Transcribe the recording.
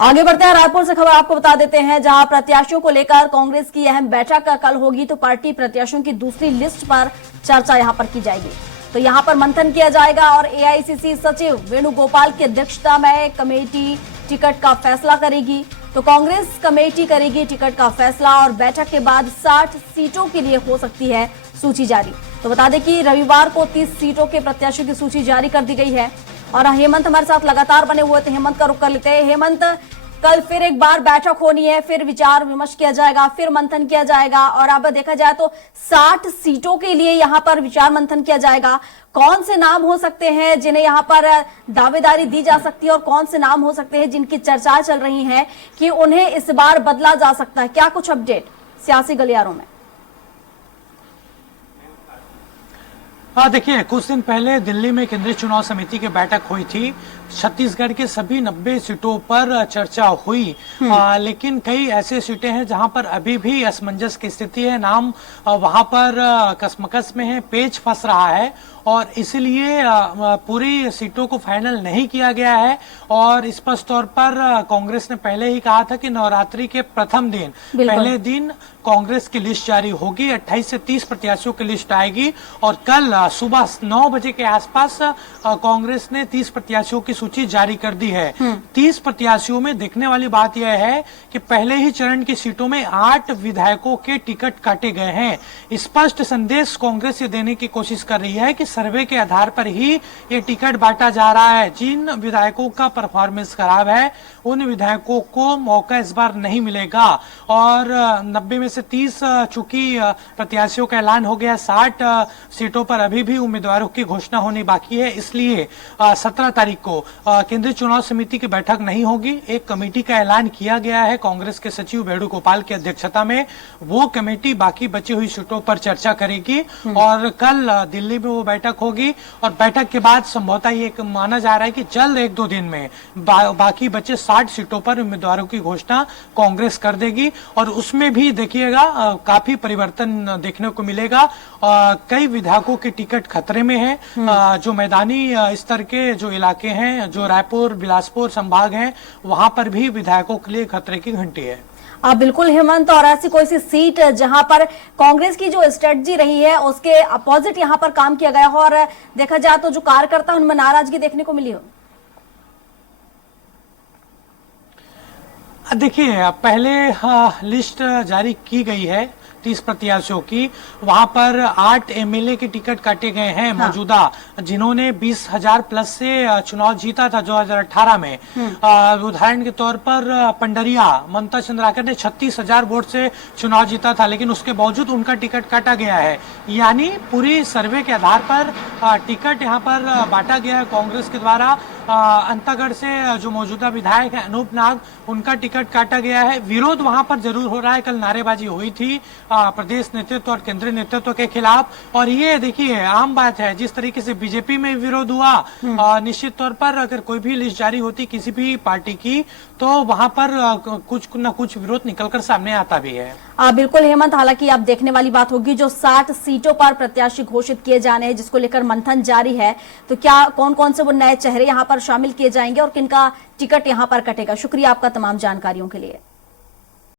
आगे बढ़ते हैं, रायपुर से खबर आपको बता देते हैं, जहां प्रत्याशियों को लेकर कांग्रेस की अहम बैठक कल होगी। तो पार्टी प्रत्याशियों की दूसरी लिस्ट पर चर्चा यहां पर की जाएगी। तो यहां पर मंथन किया जाएगा और एआईसीसी सचिव वेणुगोपाल की अध्यक्षता में कमेटी टिकट का फैसला करेगी। तो कांग्रेस कमेटी करेगी टिकट का फैसला और बैठक के बाद 60 सीटों के लिए हो सकती है सूची जारी। तो बता दें कि रविवार को 30 सीटों के प्रत्याशियों की सूची जारी कर दी गई है। और हेमंत हमारे साथ लगातार बने हुए थे, हेमंत का रुख कर लेते हैं। हेमंत, कल फिर एक बार बैठक होनी है, फिर विचार विमर्श किया जाएगा, फिर मंथन किया जाएगा और अब देखा जाए तो 60 सीटों के लिए यहां पर विचार मंथन किया जाएगा। कौन से नाम हो सकते हैं जिन्हें यहां पर दावेदारी दी जा सकती है और कौन से नाम हो सकते हैं जिनकी चर्चाएं चल रही हैं कि उन्हें इस बार बदला जा सकता है? क्या कुछ अपडेट सियासी गलियारों में? हाँ, देखिए, कुछ दिन पहले दिल्ली में केंद्रीय चुनाव समिति की बैठक हुई थी। छत्तीसगढ़ के सभी 90 सीटों पर चर्चा हुई, लेकिन कई ऐसे सीटें हैं जहां पर अभी भी असमंजस की स्थिति है। नाम वहां पर कसमकस में है, पेच फंस रहा है और इसलिए पूरी सीटों को फाइनल नहीं किया गया है। और स्पष्ट तौर पर कांग्रेस ने पहले ही कहा था कि नवरात्रि के प्रथम दिन, पहले दिन कांग्रेस की लिस्ट जारी होगी। 28 से 30 प्रत्याशियों की लिस्ट आएगी और कल सुबह 9 बजे के आसपास कांग्रेस ने 30 प्रत्याशियों की सूची जारी कर दी है। 30 प्रत्याशियों में देखने वाली बात यह है कि पहले ही चरण की सीटों में 8 विधायकों के टिकट काटे गए हैं। स्पष्ट संदेश कांग्रेस ये देने की कोशिश कर रही है कि सर्वे के आधार पर ही ये टिकट बांटा जा रहा है। जिन विधायकों का परफॉर्मेंस खराब है उन विधायकों को मौका इस बार नहीं मिलेगा। और 90 में से 30 चूंकि प्रत्याशियों का ऐलान हो गया, 60 सीटों पर अभी भी उम्मीदवारों की घोषणा होनी बाकी है। इसलिए 17 तारीख को केंद्रीय चुनाव समिति की बैठक नहीं होगी। एक कमेटी का ऐलान किया गया है कांग्रेस के सचिव वेणुगोपाल की अध्यक्षता में। वो कमेटी बाकी बची हुई सीटों पर चर्चा करेगी और कल दिल्ली में वो बैठक होगी। और बैठक के बाद संभवतः ये माना जा रहा है कि जल्द 1-2 दिन में बाकी बचे 60 सीटों पर उम्मीदवारों की घोषणा कांग्रेस कर देगी। और उसमें भी देखिएगा काफी परिवर्तन देखने को मिलेगा। कई विधायकों के टिकट खतरे में है। जो मैदानी स्तर के जो इलाके हैं, जो रायपुर बिलासपुर संभाग हैं, वहां पर भी विधायकों के लिए खतरे की घंटी है। बिल्कुल हेमंत, और ऐसी कोई सी सीट जहां पर कांग्रेस की जो स्ट्रेटजी रही है उसके अपोजिट यहां पर काम किया गया हो और देखा जाए तो जो कार्यकर्ता उनमें नाराजगी देखने को मिली हो? देखिए, पहले लिस्ट जारी की गई है 30 प्रत्याशियों की। वहां पर 8 एमएलए के टिकट काटे गए हैं मौजूदा, जिन्होंने 20,000 प्लस से चुनाव जीता था 2018 में। उदाहरण के तौर पर पंडरिया ममता चंद्राकर ने 36,000 वोट से चुनाव जीता था, लेकिन उसके बावजूद उनका टिकट काटा गया है। यानी पूरी सर्वे के आधार पर टिकट यहाँ पर बांटा गया है कांग्रेस के द्वारा। अंतागढ़ से जो मौजूदा विधायक है अनूप नाग, उनका टिकट काटा गया है। विरोध वहां पर जरूर हो रहा है। कल नारेबाजी हुई थी प्रदेश नेतृत्व और केंद्रीय नेतृत्व के खिलाफ। और ये देखिए आम बात है, जिस तरीके से बीजेपी में विरोध हुआ, निश्चित तौर पर अगर कोई भी लिस्ट जारी होती किसी भी पार्टी की तो वहां पर कुछ न कुछ विरोध निकलकर सामने आता भी है। बिल्कुल हेमंत, हालांकि अब देखने वाली बात होगी जो 60 सीटों पर प्रत्याशी घोषित किए जाने हैं, जिसको लेकर मंथन जारी है। तो क्या कौन कौन से वो नए चेहरे यहाँ पर शामिल किए जाएंगे और किनका टिकट यहाँ पर कटेगा? शुक्रिया आपका तमाम जानकारियों के लिए।